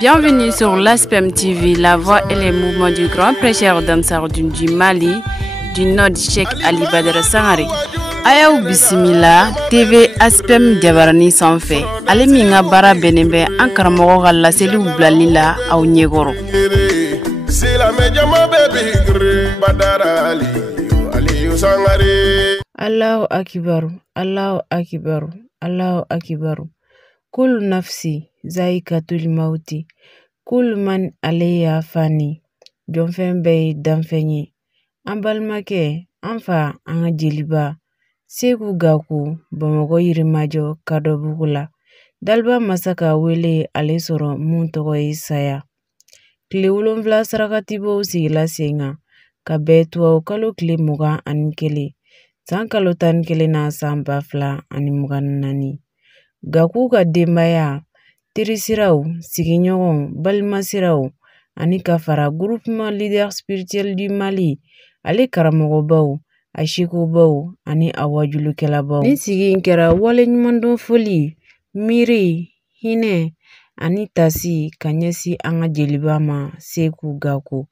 Bienvenue sur l'ASPEM TV, la voix et les mouvements du grand prêcheur d'Ansaroudine du Mali, du Nord Cheikh Ali Badara Sangare. Ayaw Bismillah, TV ASPEM Diabarani Sanfé. Ale minga bara benembe ankara mogo galla selu blalila aw nyegoro. C'est la medjama baby Badara Ali Sangare. Allahu akbar, Allahu akbar, Allahu akbar. Kul nafsi zaikatul mauti. Kul man alayya fani. Jonfen bay danfenyi. Ambalmake, anfa anga jiliba. Segu gaku, Bamako yirimajo kadobugula. Dalba masaka wele alesoro muntogo isaya. Kile wolonvla sarakatibo sigila senga. Kabetuwa kalo kile muga anikele. Sankalo tankele na samba fla animuga nani. Gaku ka dembaya, tirisiraw, sigiɲɔgɔn, balimasiraw, ani ka fara groupement leader spirituel du Mali, ale karamɔgɔbaw, a shekubaw, ani a wajulukɛlabaw. Ni sigi in kɛra wale ɲumandon foli, miiri, hinɛ, ani tasi ka ɲɛsi an ka jeliba ma Seku Gaku,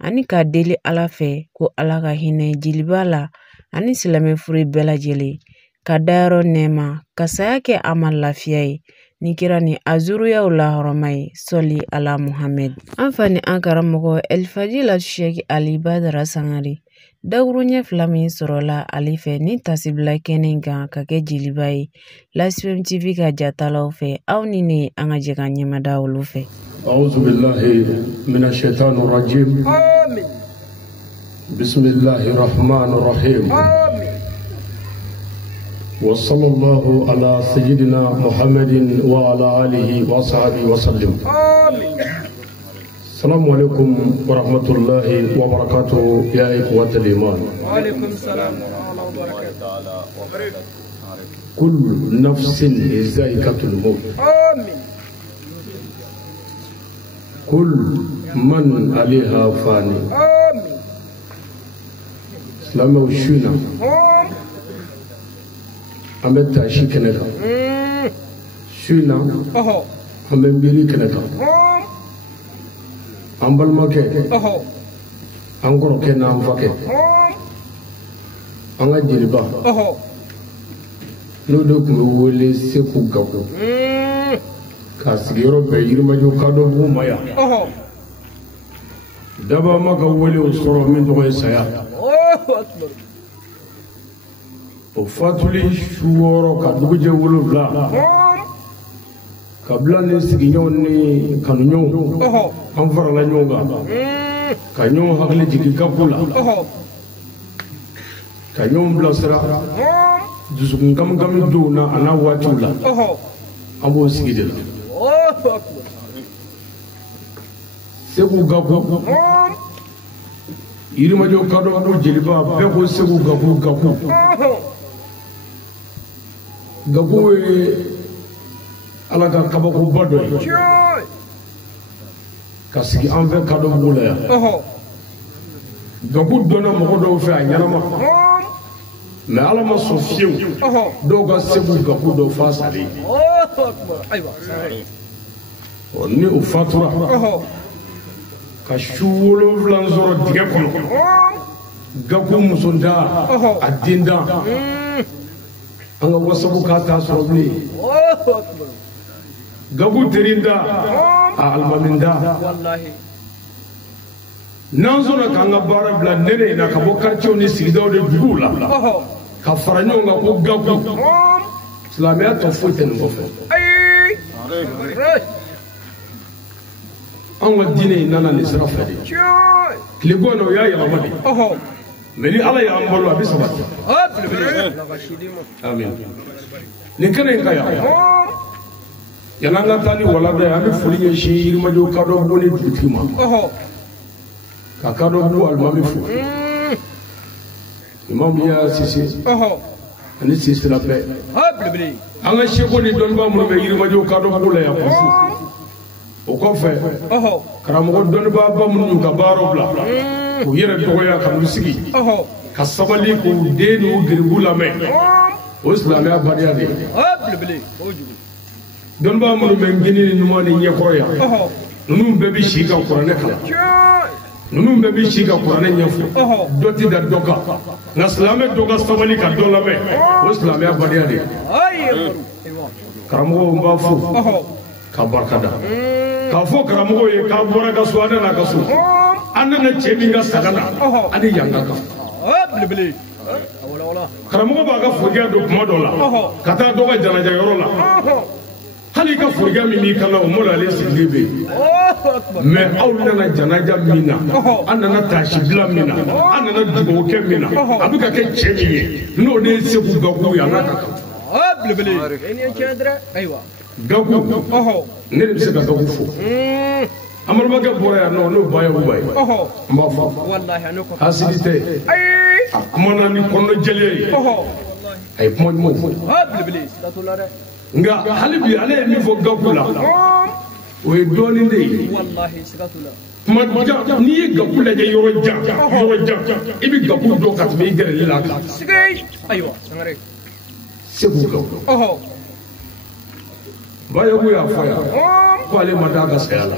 ani ka deli Ala fɛ ko Ala ka hinɛ jeliba la, ani silamɛ furu bɛɛ lajɛlen. Ka dayɔrɔ nɛɛma, ka saya kɛ a ma lafiya ye, ni kira ni azuruyaw lahɔrɔma ye, sɔli ala Muhammed. An fa ni an karamɔgɔ Elfadila Cheikh Ali Badara Sangare, daguru ɲɛ fila min sɔrɔla ale fɛ ni tasibila kɛnɛ kan ka kɛ jeliba ye, l'ASPEM TV ka jatalaw fɛ, aw ni ne an ka jɛ ka ɲɛmada olu fɛ. A'udhu billahi minash shaitanir rajim. Amin. Bismillahir rahmanir rahim. وصلى الله على سيدنا محمد وعلى آله وصحبه وسلم. آمين. السلام عليكم ورحمة الله وبركاته يا إخوة الإيمان. وعليكم السلام ورحمة الله وبركاته. كل نفس ذائقة الموت. آمين. كل من عليها فاني. آمين. سلام وشينا. Ambe tashi keneka. Shuna. Ambe mbili keneka. Ambal make. Angoro kena amfake. Anga jiriba. Nodo kumewele Seku Gaku. Kasigero be yirimajo kado bumaya. Daba maka wele usoro minto saya. O fatuli shuworo ka duguje wolofla kabla ne sigiɲɔgɔn ni kanuɲɔgɔn an farala ɲɔgɔn kan ka ɲɔgɔn hakili jigin Gaku la ka ɲɔgɔn bilasira dusukun kamikami dɔw na a n'a waatiw la an b'o sigi de la. Seku Gaku yirimajo kadɔ ko jeliba bɛɛ ko Seku Gaku. Gaku ye Ala ka kabakoba dɔ ye ka sigi an fɛ Kadɔbugu la yan. Gaku dɔnna mɔgɔ dɔw fɛ a ɲɛnama mais Ala ma sɔn fiyewu dɔw ka Seku Gaku dɔ fa salen. Ni o fatura ka su 7 sɔrɔ dingɛ kɔnɔ Gaku muso da a den da an ka wasabu ka taa sɔrɔ bilen. Gaku terinda a alimaminda n'an sɔnna k'an ka baara bila nɛnɛ in na ka bɔ quartier ni sigidaw de duguw la ka fara ɲɔgɔn kan ko Gaku silamɛya tɔ foyi tɛ nin kɔfɛ. An ka diinɛ in nana nin sira fɛ de tile bɔ na o y'a yɛlɛma de mais ni Ala y'an balo a bɛ sabati. Amin. Nin kɛnɛ in ka yan yan'an ka taa ni walanda ye an bɛ foli ɲɛsin Yirimajo Kadɔbugu ni dugutigi ma ka Kadɔbugu alimami fo Imam Yaya Sise ani Sisira bɛɛ an ka seko ni dɔnniba minnu bɛ Yirimajo Kadɔbugu la yan ko o kɔfɛ karamɔgɔ dɔnnibaaba minnu ka baaraw bila k'u yɛrɛ dɔgɔya ka n'u sigi ka sabali k'u den n'u geribu lamɛn o silamɛya badiya de ye. Dɔnnibaga minnu bɛ ngeni ni ɲuman ni ɲɛkɔrɔ yan ninnu bɛɛ bi si ka kuranɛ kalan ninnu bɛɛ bi si ka kuranɛ ɲɛfɔ dɔ ti da dɔ kan nka silamɛ dɔ ka sabali ka dɔ lamɛn o ye silamɛya baliya de ye karamɔgɔw n b'a fo ka barika da k'a fɔ karamɔgɔw ye k'a bɔra ka so an nana ka so an nana cɛ min ka saga la ani yan ka kan karamɔgɔ b'a ka forokɛ don kuma dɔ la ka taa dɔ ka janaja yɔrɔ la hali ka forokɛ min b'i kan na o mɔla ale sigilen bɛ yen mais aw nana janaja min na an nana taasibila min na an nana dugawukɛ min na a bɛ ka kɛ cɛ min ye n'o de ye Segu Gaku ye a n'a ka kan Gaku ne de bɛ se ka Gaku fo Amadumakɛ bɔra yan nɔ n'o ba ye Uba ye n b'a fɔ hasidi tɛ a kumana ni kɔnɔjɛlenya ye a ye kuma ɲumanw fɔ nka hali bi ale ye min fɔ Gaku la o ye dɔɔnin de ye kuma jan n'i ye Gaku lajɛ yɔrɔ jan i bɛ Gaku dɔn ka tɛmɛ i gɛrɛli la kan Segu Gaku Bayogo y'a fɔ yan ko ale ma d'a ka saya la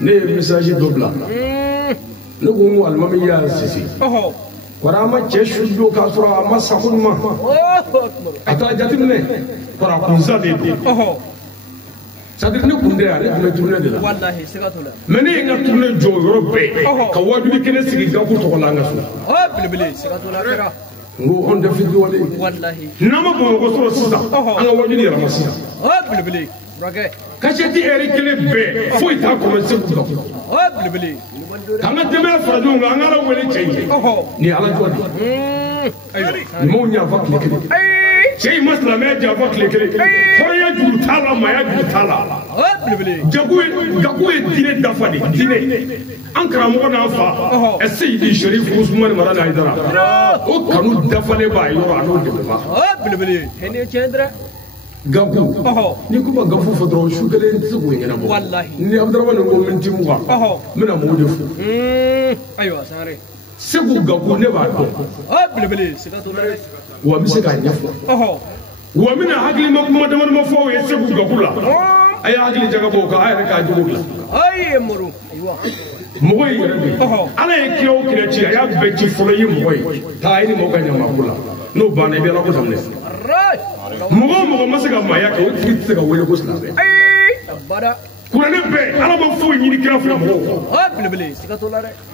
ne ye message dɔ bila ne ko n ko alimami y'a sisi wara an ma cɛ su don k'a sɔrɔ a ma sago ɲuman a t'a jateminɛ wara a kunsa de don c'est-à-dire ne kun tɛ yan ne tun bɛ tournée de la mais ne ye n ka tournée jɔ o yɔrɔ bɛɛ ka wajuli kɛnɛ sigi Gaku tɔgɔ la an ka so n ko on tɛ fitiriwale n'an ma Bamakɔ sɔrɔ sisan an ka wajuli yɛlɛma sisan kacɛti heure kelen bɛɛ foyi t'a kɔnɔ Segu Gaku k'an ka denbaya fara ɲɔgɔn kan an ka Ala wele cɛ in ye nin ye Ala jɔ de ye ɲumanw ɲafa tile kelen cɛ in ma silamɛya janfa tile kelen hɔrɔnya juru t'a la maaya juru t'a la Gaku ye diinɛ dafa de diinɛ an karamɔgɔ n'an fa Seyidi Sɛrifu Usumani Marali Hayidara o kanu dafalen b'a yɔrɔ a n'o dɛmɛba Gaku ni kuma Gafu fɔ dɔrɔn su kelen tɛ se k'o ɲɛnabɔ ni Abudramani ko miniti 20 n bɛna mɔgɔw de fo Segu Gaku ne b'a dɔn wa n bɛ se k'a ɲɛfɔ wa n bɛna hakilima kuma dama fɔ o ye Segu Gaku la a ye hakili jagabɔ o kan a yɛrɛ k'a jogo dilan mɔgɔ in yɛrɛ de Ala ye kira o kira ci a y'a bɛɛ ci fɔlɔ i ye mɔgɔ ye taa i ni mɔgɔ ka ɲamako la n'o banna i bɛ Ala ko daminɛ mɔgɔ o mɔgɔ ma se ka maaya kɛ o tigi tɛ se ka wele ko silamɛ kuranɛ bɛɛ Ala ma foyi ɲini kira fɛ mɔgɔw kɔ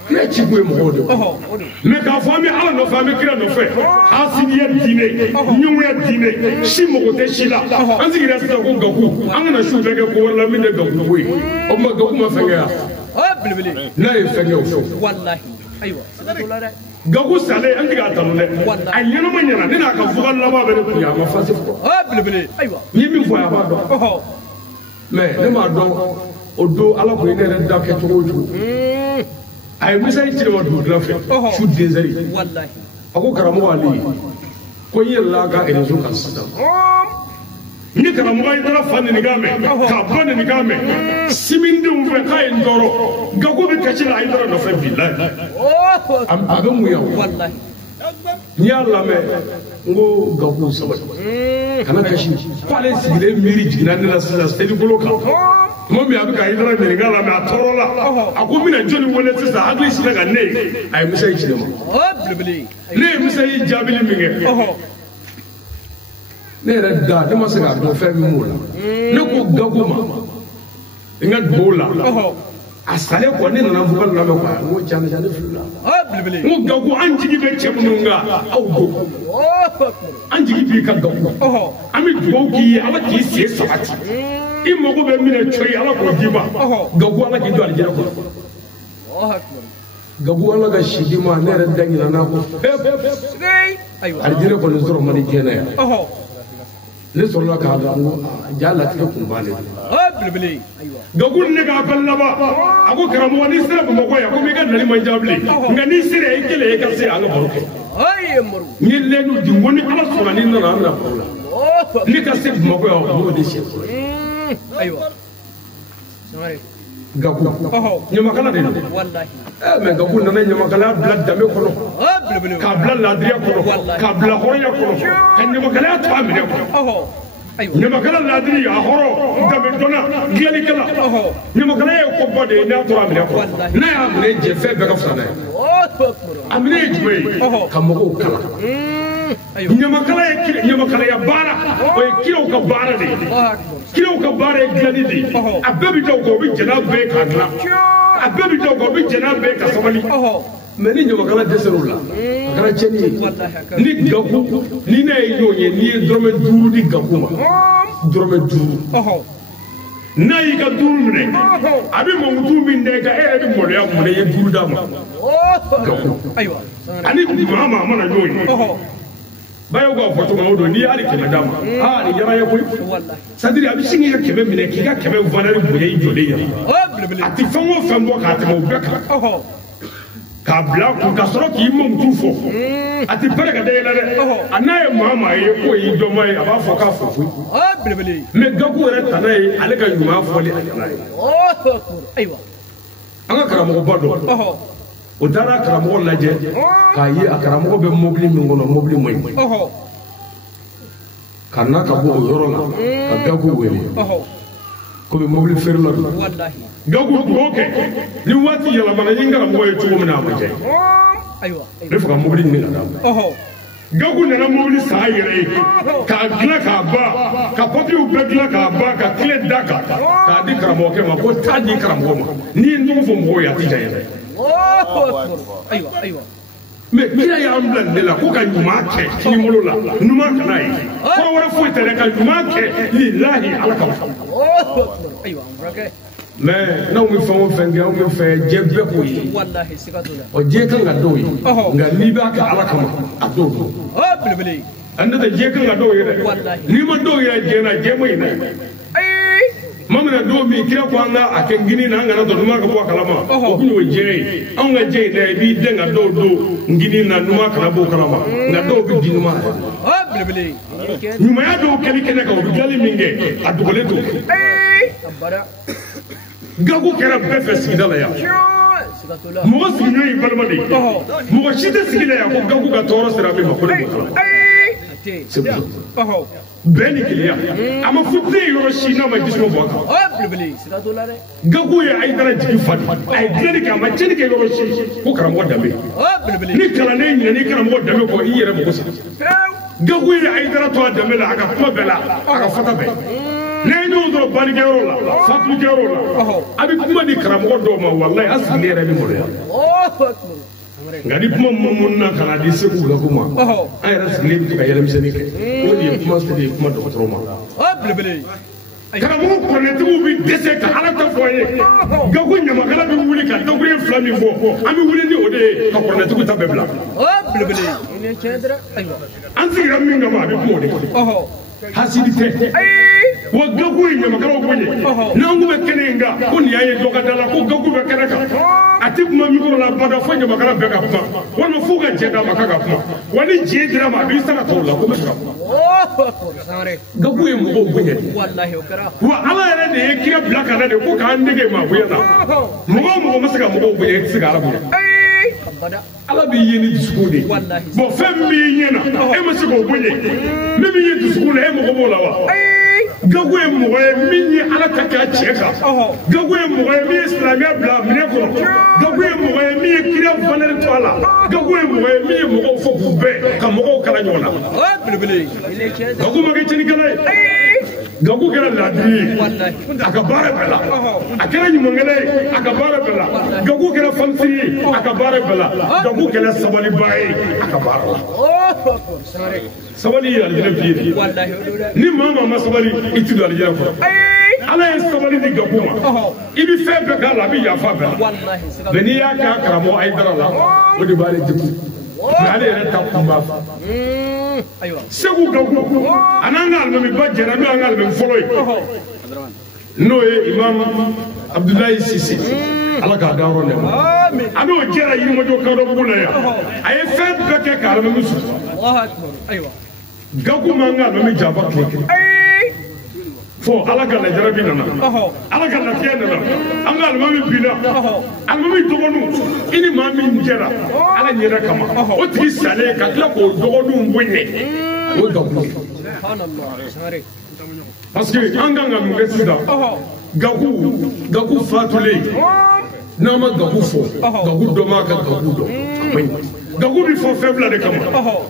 kira ci kun ye mɔgɔw de mais k'a fɔ an bɛ Ala nɔfɛ an bɛ kira nɔfɛ hasidiya diinɛ ɲɔgɔnya diinɛ si mago tɛ si la an sigira sisan ko Gaku an kana su bɛɛ kɛ ko wɛrɛ la min tɛ Gaku ko ye o tuma Gaku ma fɛn kɛ yan n'a ye fɛn kɛ o fɛ Gaku salen an tɛ k'a tanu dɛ a ɲɛnama ɲɛna ne n'a ka vocal laban bɛ ne kun a ma fasi fɔ n ye min fɔ a b'a dɔn mais ne m'a dɔn o don Ala ko ye ne yɛrɛ da kɛ cogo o cogo a ye message ci ne ma dugutila fɛ su 2 heures a ko karamɔgɔ Ali ko n yɛlɛla a ka réseau kan sisan ni karamɔgɔ in taara fa ninikan mɛn k'a ba ninikan mɛn simindenw fɛ k'a ye n tɔɔrɔ Gaku bɛ kasi la a ye dɔrɔn nɔfɛ bilahi a bɛ mun yan o n y'a lamɛn n ko Gaku sabali kana kasi k'ale sigilen miiri jiginna ne la sisan selikolo kan tuma min a bɛ ka Hayidara ɲininka la mais a tɔɔrɔ la a ko n bɛna jɔnni wele sisan hakili sera ka ne ye a ye message ci ne ma ne ye message jaabili min kɛ ne yɛrɛ da ne ma se k'a dɔn fɛn min b'o la ne ko Gaku ma n ka dugawu la a salen kɔ ne nana vocal lamɛn quoi n ko tiɲɛ na ne filila n ko Gaku an jigi bɛ cɛ minnu kan aw don an jigi b'i ka Gaku an bɛ dugawu k'i ye Ala k'i sen sabati i mago bɛ min na coyi Ala k'o d'i ma Gaku Ala k'i don alijinɛ kɔnɔ Gaku Ala ka si di ma ne yɛrɛ da ɲinana ko alijinɛ kɔni sɔrɔ man di diɲɛ na yan ne sɔrɔla k'a dɔn ko ja latigɛ kun bannen Gaku ne k'a bɛɛ laban a ko karamɔgɔ n'i sera Bamakɔ yan ko n'i ka nali man ja bilen nka n'i sera i kelen i ka se an ka baro kɛ n ye lɛdu di n ko ni Ala sɔnna n'i nana an bɛna baro la n'i ka se Bamakɔ yan o y'o de siɲɛ fɔlɔ ye Gaku ɲamakala de don mais Gaku nana ɲamakalaya bila danbe kɔnɔ k'a bila laadiriya kɔnɔ k'a bila hɔrɔnya kɔnɔ ka ɲamakalaya to a minɛ kɔnɔ nyamakala ladiri a horo dabe dona geli kala nyamakala e ko bode na to amine ko na ya amine je fe be ka fana amine jwe kamoko kala nyamakala ya bara o kilo ka bara de kilo ka bara geli de abebi to ko bi jana be ka dla abebi to ko bi jana be ka somali meni nyamakala deserula kala cheni ni gaku ni na yonye ni drome duru di gaku ma drome duru na yi ka duru mine abi mo mutu min de ka e bi mo ya mo ye duru da ma gaku aywa ani mama mana yonye bayo go foto ma odo ni ali keme dama ni yara ya koy sadiri abi singi ka keme mine ki ka keme vanari boye jode ya ati fango fambo ka te mo beka ka bla ku ka soro ki mo mutufo ati pere ka de la de anaye mama ye ko yi do mai aba fo ka fo belebele me gagu re tanai ale ka yuma fo le anaye aywa anga karamo bado o dara karamo laje ka yi akaramo be mobili min gono mobili moy kana ka bo yoro la ka gagu wele ko be mobili ferlo wallahi gagu doke ni wati yala mana yingara mo yetu mo na maje aywa refu ka mobili ni la gagu na mobili sa yere ka gila ka ba ka poti u be gila ka ba ka kile daka ka di karamo ke ma ko ta di karamo ma ni ndu fo mo ya ti jaye aywa mais kila ya amblan de la ko ka nyuma ke ni molo la numa kana yi ko wara fo tele ka nyuma ke lillahi alaka aywa brake mais na mi fo fenge o mi fe jebbe ko yi wallahi sikatula o je kan ga do yi nga ni ba ka alaka ma ado belebele anda da je kan ga do yi ni ma do yi je na je mo yi na mamna do mi kira ko anga aken gini na anga na do numa ka bo kalama o kunyo je anga je na bi denga do ngini na numa kala bo kalama na do bi dinuma belebele numa ya do keli kene ka o gali minge adugole to abara gagu kera befe sigidala ya mo sigino yi balmadi mo shite sigila ya ko gagu ga toro sira be ma ko c'est bon beni kiliya ama futte yoro shina ma gisno boka belebele sira to la de gagu ya ay dara jigi fadi ay dere ka ma jeni ke yoro shi ko karam wada be belebele ni kala ne ni karam wada be ko yere mo ko sa gagu ya ay dara to da me la aka kuma bela aka fata be ne ñu do bari ke yoro la fatu ke yoro la abi kuma di karam wada ma wallahi asli yere bi mo ya ngadi kuma mun na kala di se ku la kuma ay ras lim ti ka yelam seni ke ko di kuma se di kuma do troma belebele kala mo ko ne tu bi dese ka ala ta foye gagu nyama kala bi wuli ka do ko flami fo ami wuli ni ode ka ko ne tu ta bebla belebele ne chedra aywa anzi rammi ngama bi ko de hasidite wa gagu nyama kala ko ne nangu be kenenga ko ni aye do ka dala ko gagu be kenaka ati kuma mikoro la bada fo nyama kala be ka kuma wala fu ga jeda maka ka kuma wani je dira ma bi sara to la ko be ka gagu ye mo bunye wallahi okara wa ala yare ne kira black ala de ko ka ndege ma buya na mo masaka mo bunye siga ala buya ala bi yeni dusukudi bo fem bi yena e masako bunye me bi yeni dusukudi e mo ko bola wa gagu ye mo ye minni ala ta ka cheka gagu ye mo ye mi islamia bla mine ko gagu ye mo ye mi kira valer toala gagu ye mo ye mi mo ko fo bube ka mo ko kala nyona belebele gagu ma ke chini kala gagu kala ladri aka bare bela akara nyimo ngale aka bare bela gagu kala famsiri aka bare bela gagu kala sabali bae aka bare sabali ya jere fi ni mama ma sabali itido al jere ko ala ya sabali ni gagu ma ibi fe be kala bi ya fa bela beni ya ka karamo ay dara la o di bare jiku ale yɛrɛ ta kunba segu gagu ananga almami ba jɛra n'o anga almami fɔlɔ ye n'o ye imam abdullahi sisi ala k'a da yɔrɔ nɛma a n'o jɛra yirimajɔ kadɔbugu la yan a ye fɛn bɛɛ kɛ ka almami sutura gagu ma anga almami jaba tile kelen fo ala ka lajara bi nana ala ka lafiya nana an ka alimami bina alimami dɔgɔnu i ni maa min jɛra ala ɲɛna kama o tigi salen ka tila k'o dɔgɔnu bonya o gabu parce que an kan ka mun kɛ sisan gaku fatulen n'a ma gaku fɔ gaku dɔ m'a ka gaku dɔn a man ɲi gaku bɛ fɔ fɛn fila de kama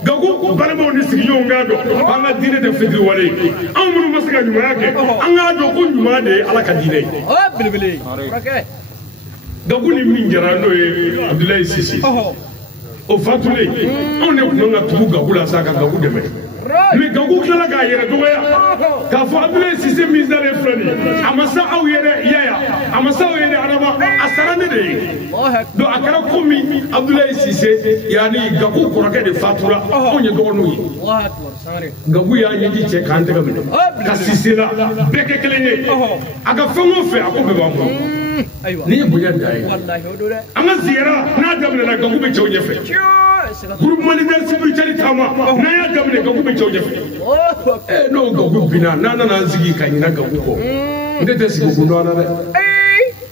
gaku balimaw ni sigiɲɔgɔnw k'a dɔn k'an ka diinɛ tɛ fitiriwale ye anw minnu ma se ka ɲumanya kɛ an k'a dɔn ko ɲuman de ye ala ka diinɛ ye gaku ni min kɛra n'o ye Abdulaye Sise o fatulen anw de tun ka tugu gaku la sa ka gaku dɛmɛ mais gaku tilala k'a yɛrɛ dɔgɔya k'a fɔ Abdulaye Sise min dalen filɛ nin ye a ma sa aw yɛrɛ yaya a ma sa aw yɛrɛ araba a sara ne de ye donc a kɛra komi Abdulaye Sise yanni gaku kɔrɔkɛ de fatura anw ye dɔgɔninw ye gaku y'a ɲɛji cɛ k'an tɛgɛ minɛ ka Sise la bɛɛ kɛ kelen ye a ka fɛn o fɛn a ko bɛɛ b'an bolo ni ye bonya da ye an ka ziyara n'a daminɛna gaku bɛ cɛw ɲɛfɛ groupement leader spirituel taama n'a y'a daminɛ gaku bɛ cɛw ɲɛfɛ n'o gaku binna n'a nana an sigi ka ɲinɛ gaku kɔ n tɛ sigi kun dɔn na dɛ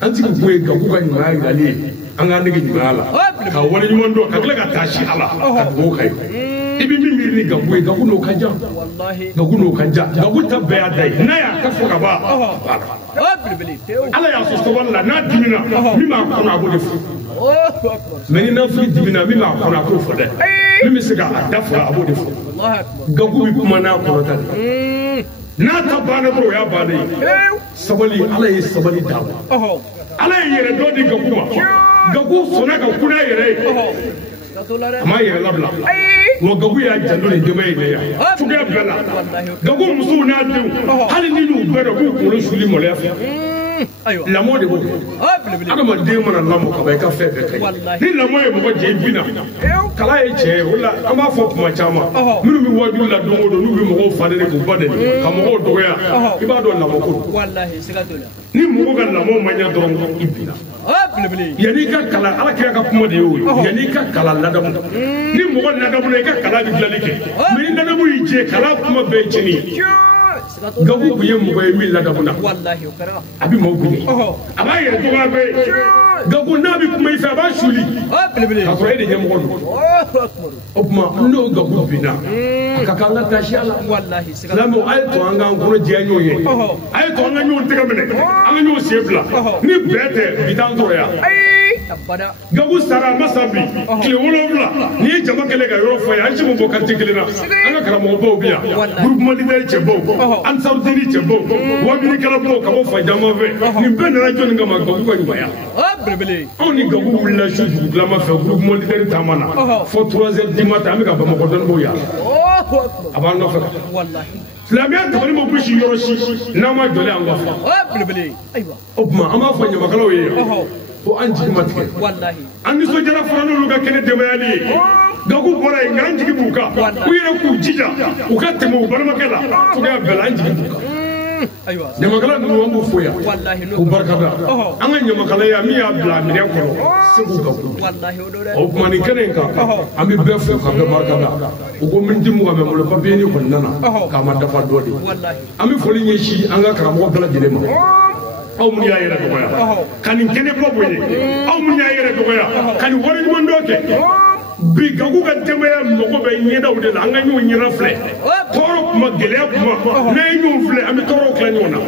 an sigi kun ye gaku ka ɲumanya yirali ye an k'an nege ɲumanya la ka wale ɲuman dɔn ka tila ka taa si ala ka dugawu ka ye i bɛ min miiri ni gaku ye gaku n'o ka jan gaku n'o ka jan gaku ta bɛɛ y'a da ye n'a y'a ka fɔ ka ban ala y'a sɔ sabali la n'a dimina min b'a kɔnɔ a b'o de fɔ mais ni nafili dimina min b'a kɔnɔ a t'o fɔ dɛ min bɛ se k'a da fɔ a b'o de fɔ gaku bɛ kuma n'a kɔnɔ ta de n'a ta banna dɔrɔn o y'a bannen ye sabali ala ye sabali d'a ma ala ye yɛrɛ dɔ di gaku ma gaku sɔnna ka kun n'a yɛrɛ ye a m'a yɛrɛ labila wa gaku y'a janto nin denbaya in de yan cogoya bɛɛ la gaku musow n'a denw hali ni n'u bɛɛ dɔn k'u kunkolo suli maloya fɛ lamɔ de b'o kɛ adamaden mana lamɔ ka ban i ka fɛn bɛɛ ka ɲi ni lamɔ ye mɔgɔ jɛ i bi na kala ye tiɲɛ ye o la an b'a fɔ kuma caman minnu bɛ wajulu la don o don n'u bɛ mɔgɔw fa nɛni k'u ba nɛni ka mɔgɔw dɔgɔya i b'a dɔn lamɔ ko don ni mɔgɔ ka lamɔ ma ɲɛ dɔrɔn i binna yanni i ka kalan ala kira ka kuma de y'o ye yanni i ka kalan ladamu ni mɔgɔ ladamu na i ka kalan bɛ dilanni kɛ mais ni ladamu y'i jɛ kalan kuma bɛɛ ye tiɲɛni ye gaku kun ye mɔgɔ ye min ladamu na a bɛ maaw bonya a b'a yɛrɛ dɔgɔya bɛɛ ye gaku n'a bɛ kuma i fɛ a b'a suli k'a sɔrɔ e de ɲɛmɔgɔ don o tuma n'o gaku binna a ka kan an ka taasi a la silamɛw a ye to an k'an kɔnɔ jɛya ɲɔgɔn ye a ye to an ka ɲɔgɔn tɛgɛ minɛ an ka ɲɔgɔn sen fila ni bɛɛ tɛ bi t'an sɔrɔ yan gaku sara a ma sa bi tile 7 n'i ye jama kɛlɛ ka yɔrɔ fɔ ye an si ma bɔ quartier kelen na an ka karamɔgɔbaw bɛ yan groupement leader cɛbaw ansarudini cɛbaw wajulikɛlabaw ka bɔ fajama fɛ nin bɛɛ nana jɔnni kama gaku ka ɲumanya anw ni gaku wulila su dugulama fɛ groupement leader taama na fɔ 3h du matin an bɛ ka bamakɔ dɔnnibaaw yala a b'an nɔfɛ silamɛya dabali ma gosi yɔrɔ si n'an ma jɔlen an ka fa o tuma an b'a fɔ ɲamakalaw ye ko an jigi ma tigɛ an nisɔndiyara fana n'olu ka kɛnɛ denbayali ye gaku bɔra yen nka an jigi b'u kan u yɛrɛ k'u jija u ka tɛmɛ u balimakɛ la cogoya bɛɛ la an jigi b'u kan ɲamakala ninnu an b'u fo yan k'u barikada an ka ɲamakalaya min y'a bila a minɛn kɔnɔ segu gaku o tuma nin kɛnɛ in kan an bɛ bɛɛ fo ka bɛɛ barikada u ko miniti 20 bɛ n bolo papiye ni kɔni nana k'a ma dafa dɔ de an bɛ foli ɲɛsin an ka karamɔgɔ bɛɛ lajɛlen ma aw minnu y'a yɛrɛ dɔgɔya ka nin kɛnɛba bonya aw minnu y'a yɛrɛ dɔgɔya ka nin waleɲuman dɔ kɛ bi gaku ka denbaya mago bɛ ɲɛdaw de la an ka ɲɔgɔn ɲɛda filɛ tɔɔrɔ kuma gɛlɛya kuma n'an ye ɲɔgɔn filɛ an bɛ tɔɔrɔw tila ɲɔgɔn na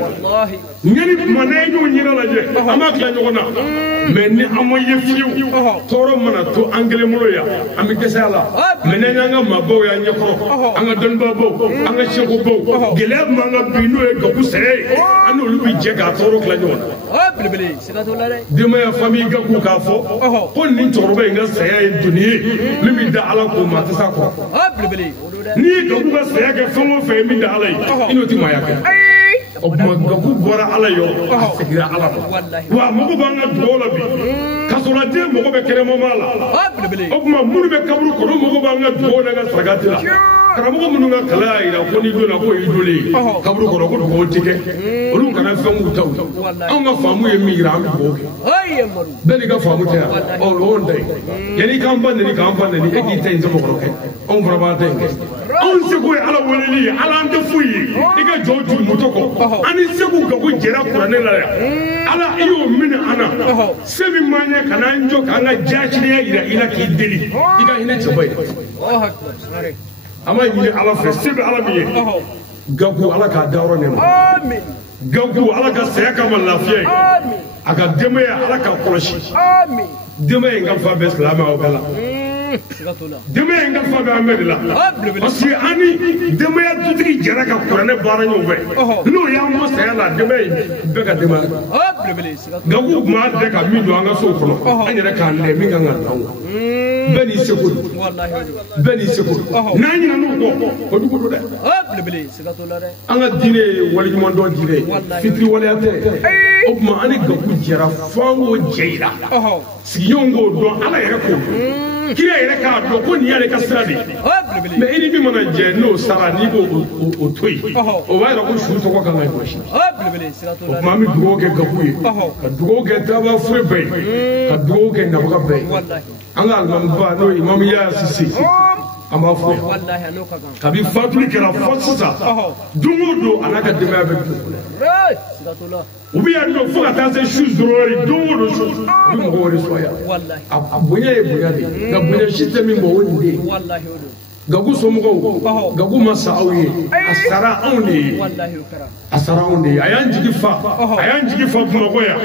ɲani kuma n'an ye ɲɔgɔn ɲɛda lajɛ an b'a tila ɲɔgɔn na mais ni an ma ye fiyewu tɔɔrɔ mana to an kelen bolo yan an bɛ dɛsɛ a la mais n'an y'an ka maabaw y'an ɲɛkɔrɔ an ka dɔnnibaabaw an ka sɛkobaw gɛlɛya min b'an kan bi n'o ye gaku sɛgɛ ye an n'olu bɛ jɛ k'a tɔɔrɔ tila ɲɔgɔn na denbaya famille gaku k'a fɔ ko nin cɛkɔrɔba in ka saya ye doni ye min bɛ da ala k'o ma a tɛ s'a kɔrɔ n'i ye gaku ka saya kɛ fɛn o fɛn ye min da ala ye i n'o tɛ maaya kɛ o tuma gaku bɔra ala yɔrɔ a seginna ala ma wa mago b'an ka dugawu la bi ka sɔrɔ den mago bɛ kɛnɛmama la o tuma minnu bɛ kaburu kɔnɔ mago b'an ka dugawu n'a ka sarakati la karamɔgɔ minnu ka kalan y'a jira ko n'i donna ko y'i dolen ye kaburu kɔnɔ ko dugawu tɛ kɛ olu kana fɛn k'u taw ye anw ka faamu ye min yira an bɛ dugawu kɛ bɛɛ n'i ka faamu tɛ yan ɔ o y'o ta ye yanni k'an ba neni k'an fa neni e k'i ta in sɛbɛkɔrɔ kɛ anw fana b'an ta in kɛ anw seko ye ala weleli ye ala an tɛ foyi ye i ka jɔ juru moto kɔ an ni seko gaku jɛra kuranɛ la yan ala i y'o minɛ an na se min man ɲɛ ka n'an jɔ k'an ka jaasiriya yira i la k'i deli i ka hinɛ cɛba ye an b'a ɲini ala fɛ se bɛ ala min ye gaku ala ka dawro ne amin gaku ala ka saya ka lafiya amin aga demaya ala ka koloshi amin demaya ngam fa be salama o bala demaya ngam fa be amedla parce que ani demaya tutigi jara ka kurane bara nyobe no ya mo saya la demaya be ka demaya gaku ma de ka mi do anga so kono anyere ka ne mi nganga tawo beni sekuru wallahi beni sekuru nani nanu ko dugo de anga dine wali mo do dine fitri wali ate o ma ani gaku jara fango jeira siyongo do ala yere ko kire yere ka do ko ni yare ka stradi me ini bi mana je no sara ni bo o toyi o wa ko shu to ko kan ai ko shi o ma mi dugo ke gaku ka dugo ke taba fure ka dugo ke na ka be anga almamba no imam ya sisi ama fo wallahi anoka gan kabi fatuli kera fossa dungudo anaka dema be ubi ando fuka tanse shoes dorori dungudo shoes dum go soya wallahi abunya de gabunya shite mi mo wonde wallahi odo gagu somugo gagu masa awiye asara awne wallahi ukara asara awne ayan jigi fa bumagoya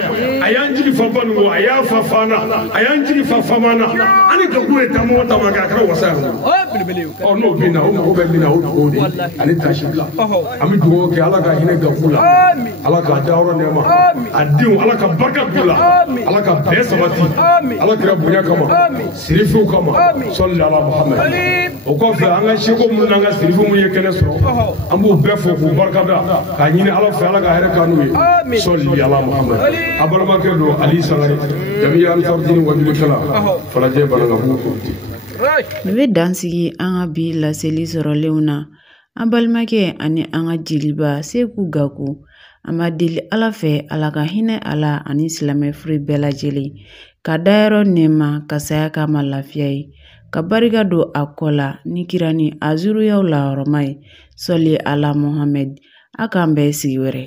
ayan jigi fa banu aya fa fana ayan jigi fa famana ani gagu etamo tamaga ka wasa oh no bina o be bina o de ani tashibla ami dugo ke ala ka hine gafula ala ka dawro nema adiu ala ka barka bula ala ka besabati ala kira bunya kama sirifu kama sallallahu alaihi muhammad o ko fe anga shiko mun anga sirifu mun yekene so ambu befo bu barka da ka nyine ala fe ala ka here kanu ye sallallahu alaihi muhammad abalma ke do ali salari jami'a al-fardin wa bil kala falaje baraga bu ne be dansigi an ka bi laseli sɔrɔlenw na an balimakɛ ani an ka jeliba Seku Gaku an b'a deli ala fɛ ala ka hinɛ ala ani silamɛ furu bɛɛ lajɛlen ka dayɔrɔ nɛɛma ka saya k'a ma lafiya ye ka barika don a kɔ la ni kira ni a zuruyaw la hɔrɔma ye sɔli ala Muhamɛd a k'an bɛɛ sigi wɛrɛ